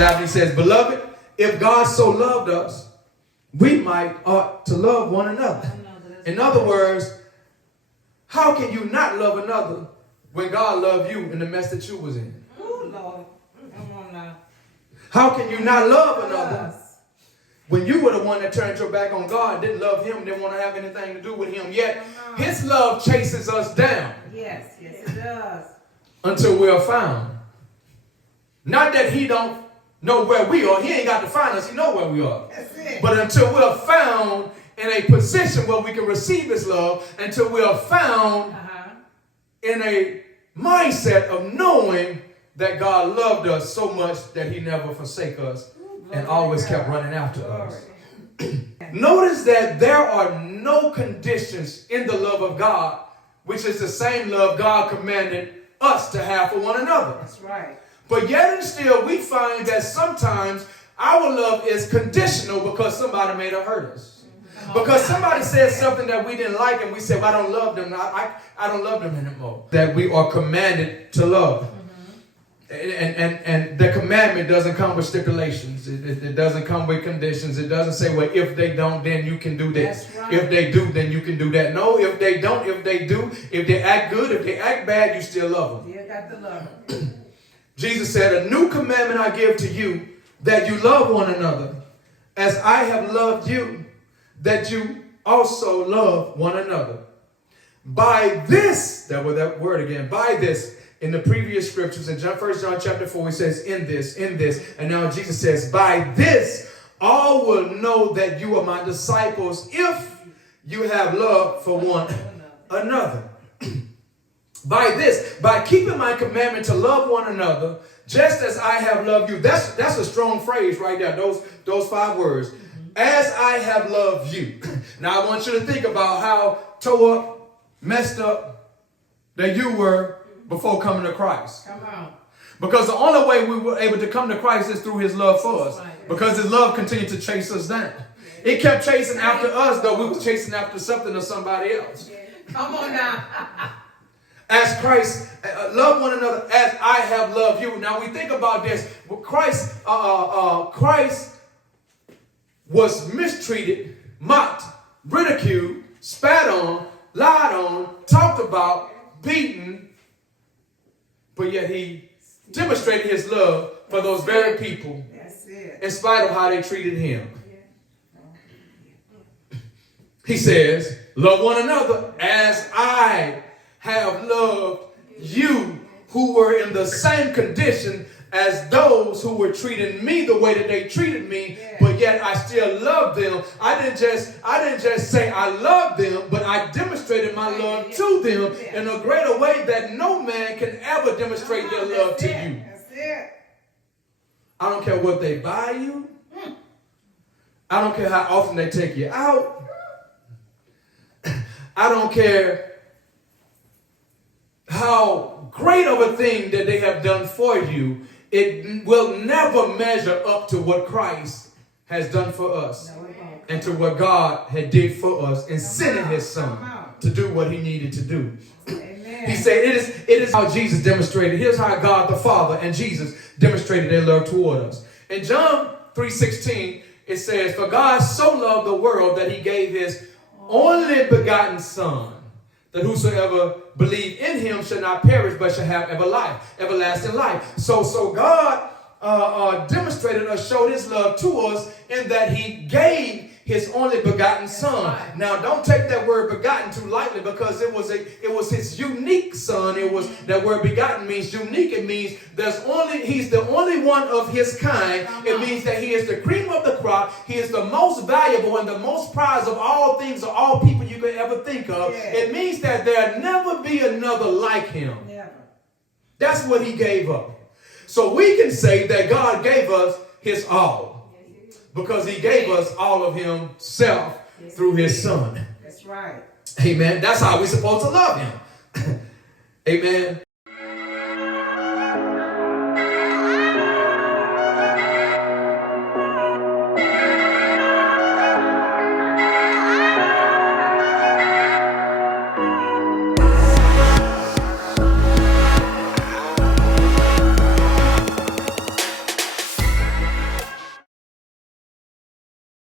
after he says, beloved, if God so loved us, we ought to love one another. In other words, how can you not love another when God loved you in the mess that you was in? Ooh, Lord. Come on now. How can you not love another when you were the one that turned your back on God, didn't love him, didn't want to have anything to do with him, yet his love chases us down. Yes, it does. Until we are found. Not that he don't know where we are. He ain't got to find us. He know where we are. That's it. But until we are found in a position where we can receive his love, until we are found in a mindset of knowing that God loved us so much that he never forsake us and always kept running after us. Notice that there are no conditions in the love of God, which is the same love God commanded us to have for one another. That's right. But yet and still, we find that sometimes our love is conditional because somebody made it hurt us. Because somebody said something that we didn't like and we said, well, I don't love them. I don't love them anymore. That we are commanded to love. And the commandment doesn't come with stipulations. It doesn't come with conditions. It doesn't say, well, if they don't, then you can do this. Right. If they do, then you can do that. No, if they don't, if they do, if they act good, if they act bad, you still love them. You got to love them. Jesus said, a new commandment I give to you, that you love one another, as I have loved you, that you also love one another. By this, that word again, by this, in the previous scriptures, in 1 John chapter 4, he says, in this, and now Jesus says, by this, all will know that you are my disciples if you have love for one another. By this, by keeping my commandment to love one another, just as I have loved you. That's a strong phrase right there, those 5 words. As I have loved you. Now I want you to think about how tore up, messed up that you were before coming to Christ. Come on. Because the only way we were able to come to Christ is through his love for us. Because his love continued to chase us down. It kept chasing after us, though we were chasing after something or somebody else. Come on now. As Christ, love one another as I have loved you. Now we think about this. Christ was mistreated, mocked, ridiculed, spat on, lied on, talked about, beaten, but yet he demonstrated his love for those very people in spite of how they treated him. He says, love one another as I have loved you, who were in the same condition as those who were treating me the way that they treated me, but yet I still love them. I didn't just say I love them, but I demonstrated my love to them in a greater way that no man can ever demonstrate their love to you. That's it. I don't care what they buy you. I don't care how often they take you out. I don't care how great of a thing that they have done for you. It will never measure up to what Christ has done for us and to what God had did for us in sending his son to do what he needed to do. Amen. He said it is how Jesus demonstrated. Here's how God the Father and Jesus demonstrated their love toward us. In John 3:16, it says, for God so loved the world that he gave his only begotten son, that whosoever believe in him shall not perish, but shall have everlasting life. So God demonstrated or showed his love to us in that he gave his only begotten son. Now, don't take that word begotten too lightly, because it was his unique son. That word begotten means unique. It means he's the only one of his kind. It means that he is the cream of the crop. He is the most valuable and the most prized of all things or all people you could ever think of. It means that there'll never be another like him. Never. That's what he gave up. So we can say that God gave us his all, because he gave us all of himself through his son. That's right. Amen. That's how we're supposed to love him. Amen.